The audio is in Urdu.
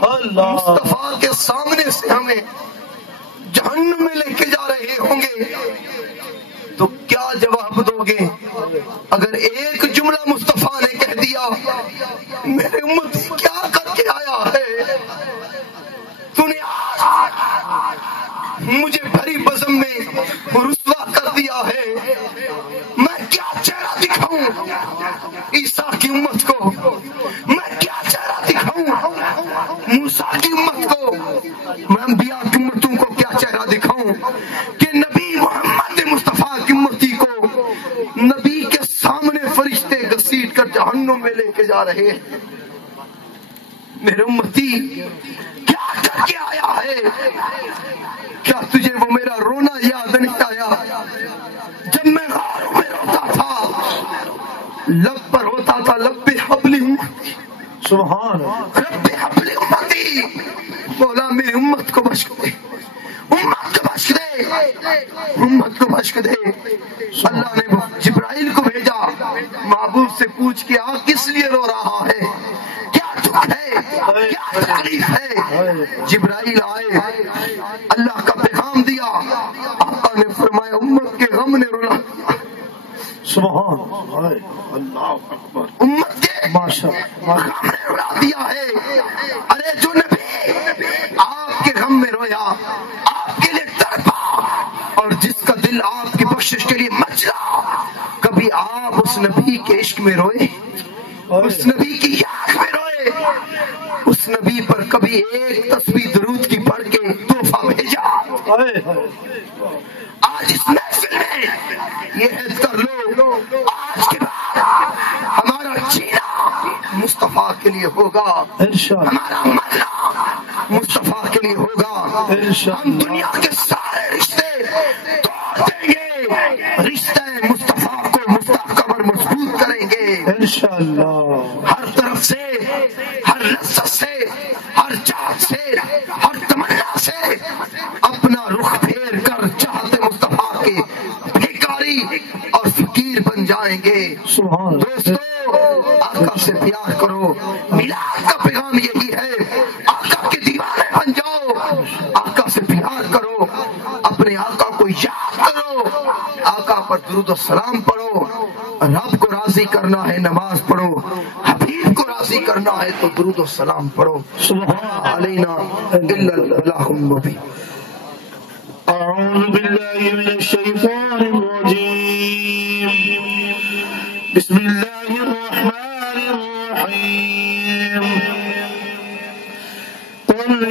مصطفیٰ کے سامنے سے ہمیں جہنم میں لے کے جا رہے ہوں گے تو کیا جواب دو گے؟ اگر ایک جملہ مصطفیٰ نے کہہ دیا میرے امتی کیا کر کے آیا ہے، تو نے مجھے بھری بزم میں رسوا کر دیا ہے، میں کیا چہرہ دکھاؤں عیسیٰ کی امت کو، میں کیا چہرہ دکھاؤں موسیٰ کی امت کو، میں انبیاء کی امتوں کو کیا چہرہ دکھاؤں کہ نبی محمد مصطفیٰ کی امتی کو نبی کے سامنے فرشتے گھسیٹ کر جہنم میں لے کے جا رہے ہیں۔ میرے امتی کیا کر کے آیا ہے؟ کیا تجھے وہ میرا رونا یاد نہیں آیا جب میں غاروں میں روتا تھا، لب پر ہوتا تھا لب حبلی امتی، سبحان رب حبلی امتی، مولا میری امت کو بخش دے، امت کو بخش دے، امت کو بخش دے۔ اللہ نے جبرائیل کو بھیجا، محبوب سے پوچھ کے آ کس لیے رو رہا ہے، کیا دکھ ہے، کیا تکلیف ہے؟ جبرائیل آئے، اللہ کا پیغام دیا، آقا نے فرمایا امت کے غم نے رونا، سبحان اللہ اکبر، امت کے غم نے رلا دیا ہے۔ ارے جو نبی آپ کے غم میں رویا، آپ کے لیے تڑپا، اور جس کا دل آپ کی بخشش کے لیے مچلا، کبھی آپ اس نبی کے عشق میں روئے، اس نبی کی یاد میں روئے، اس نبی پر کبھی ایک تسبیح درود کی پڑھ کے تحفہ بھیجا؟ آج اس محفل میں یہ عہد کر لو، آج کے بعد ہمارا جینا مصطفیٰ کے لیے ہوگا، ہمارا مرنا مصطفیٰ کے لیے ہوگا، ہم دنیا کے سارے رشتے توڑ دیں گے، رشتے مصطفیٰ کو مستحکم اور مضبوط کریں گے انشاءاللہ۔ ہر طرف سے، ہر لذت سے، ہر چاہت سے، ہر تمنا سے اپنا رخ پھیر کر چاہتے مصطفیٰ کے بھیکاری اور فقیر بن جائیں گے۔ دوستو آقا سے پیار کرو، میلاد کا پیغام یہی ہے، آقا کے دیوانے بن جاؤ، آقا سے پیار کرو، اپنے آقا کو یاد کرو، آقا پر درود و سلام پڑھو، رب کو راضی کرنا ہے نماز پڑھو، حبیب کو راضی کرنا ہے تو درود و سلام پڑھو۔ سبحان علینا الا البلاغ المبین۔ اعوذ باللہ من الشیطان الرجیم، بسم اللہ الرحمن الرحیم، قل